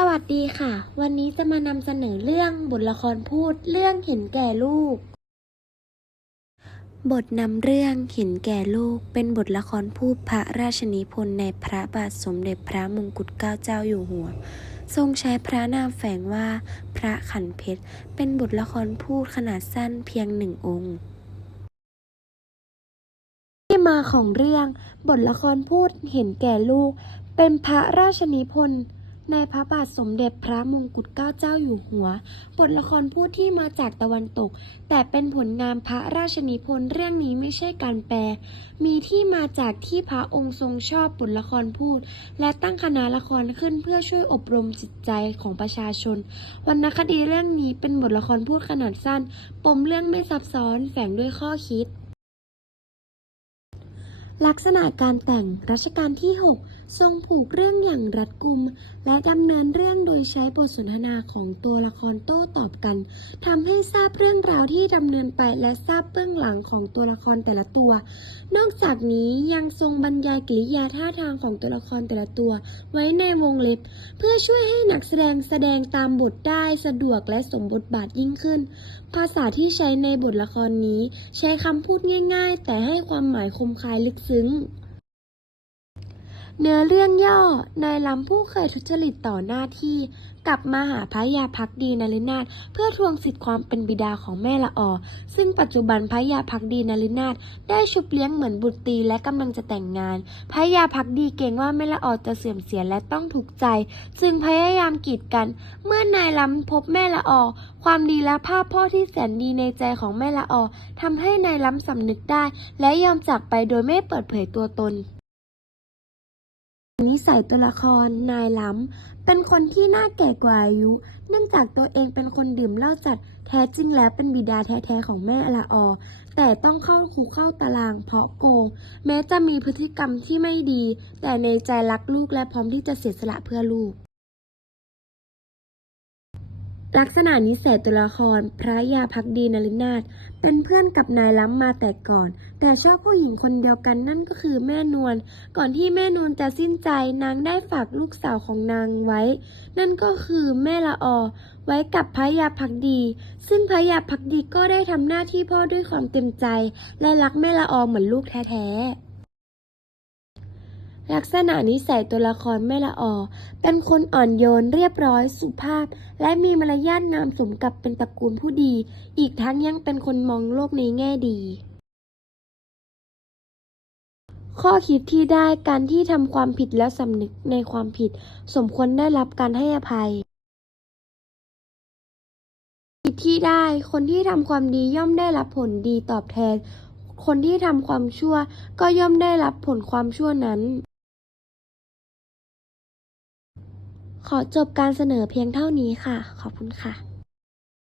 สวัสดีค่ะ วันนี้จะมานำเสนอเรื่องบทละครพูดเรื่องเห็นแก่ลูก บทนำเรื่องเห็นแก่ลูก เป็นบทละครพูดพระราชนิพนธ์ในพระบาทสมเด็จพระมงกุฎเกล้าเจ้าอยู่หัว ทรงใช้พระนามแฝงว่าพระขันเพชร เป็นบทละครพูดขนาดสั้นเพียงหนึ่งองค์ที่มาของเรื่องบทละครพูดเห็นแก่ลูก เป็นพระราชนิพนธ์ ในพระบาทสมเด็จพระมงกุฎเกล้าเจ้าอยู่หัว บทละครพูดที่มาจากตะวันตก แต่เป็นผลงานพระราชนิพนธ์เรื่องนี้ไม่ใช่การแปล มีที่มาจากที่พระองค์ทรงชอบบทละครพูด และตั้งคณะละครขึ้นเพื่อช่วยอบรมจิตใจของประชาชนวรรณคดีเรื่องนี้เป็นบทละครพูดขนาดสั้น ปมเรื่องไม่ซับซ้อนแฝงด้วยข้อคิด ลักษณะการแต่งรัชกาลที่ 6 ทรงผูกเรื่องอย่างรัดกุม และดำเนินเรื่องโดยใช้บทสนทนาของตัวละครโต้ตอบกันทำให้ทราบเรื่องราวที่ดำเนินไปและทราบเบื้องหลังของตัวละครแต่ละตัว นอกจากนี้ยังทรงบรรยายกิริยาท่าทางของตัวละครแต่ละตัว ไว้ในวงเล็บ เพื่อช่วยให้นักแสดงแสดงตามบทได้สะดวกและสมบทบาทยิ่งขึ้น ภาษาที่ใช้ในบทละครนี้ ใช้คำพูดง่าย ๆ แต่ให้ความหมายคมคายลึกซึ้ง เนื้อเรื่องย่อ นายล้ำผู้เคยทุจริตต่อหน้าที่ กลับมาหาพระยาพักดีนรินาถเพื่อทวงสิทธิความเป็นบิดาของแม่ละออ ซึ่งปัจจุบันพระยาพักดีนรินาถได้ชุบเลี้ยงเหมือนบุตรตีและกำลังจะแต่งงานพระยาพักดีเกรงว่าแม่ละออจะเสื่อมเสียและต้องถูกใจ จึงพยายามกีดกัน เมื่อนายล้ำพบแม่ละออ ความดีและภาพพ่อที่แสนดีในใจของแม่ละออทำให้นายล้ำสำนึกได้ และยอมจากไปโดยไม่เปิดเผยตัวตน นิสัยตัวละครนายล้ำ เป็นคนที่น่าแก่กว่าอายุ เนื่องจากตัวเองเป็นคนดื่มเหล้าจัดแท้จริงแล้วเป็นบิดาแท้ๆของแม่ละออ แต่ต้องเข้าคุกเข้าตารางเพราะโกง แม้จะมีพฤติกรรมที่ไม่ดี แต่ในใจรักลูกและพร้อมที่จะเสียสละเพื่อลูก ลักษณะนิสัยตัวละคร พระยาพักดีนรินาถเป็นเพื่อนกับนายล้ำมาแต่ก่อน แต่ชอบผู้หญิงคนเดียวกันนั่นก็คือแม่นวลก่อนที่แม่นวลจะสิ้นใจนางได้ฝากลูกสาวของนางไว้ นั่นก็คือแม่ละออไว้กับพระยาพักดี ซึ่งพระยาพักดีก็ได้ทำหน้าที่พ่อด้วยความเต็มใจ และรักแม่ละออเหมือนลูกแท้ๆ ลักษณะนิสัยตัวละครแม่ละออ เป็นคนอ่อนโยนเรียบร้อยสุภาพ และมีมารยาทงามสมกับเป็นตระกูลผู้ดี อีกทั้งยังเป็นคนมองโลกในแง่ดี ข้อคิดที่ได้การที่ทำความผิดแล้วสำนึกในความผิด สมควรได้รับการให้อภัยคิดที่ได้ คนที่ทำความดีย่อมได้รับผลดีตอบแทน คนที่ทำความชั่วก็ย่อมได้รับผลความชั่วนั้น ขอจบการเสนอเพียงเท่านี้ค่ะ ขอบคุณค่ะ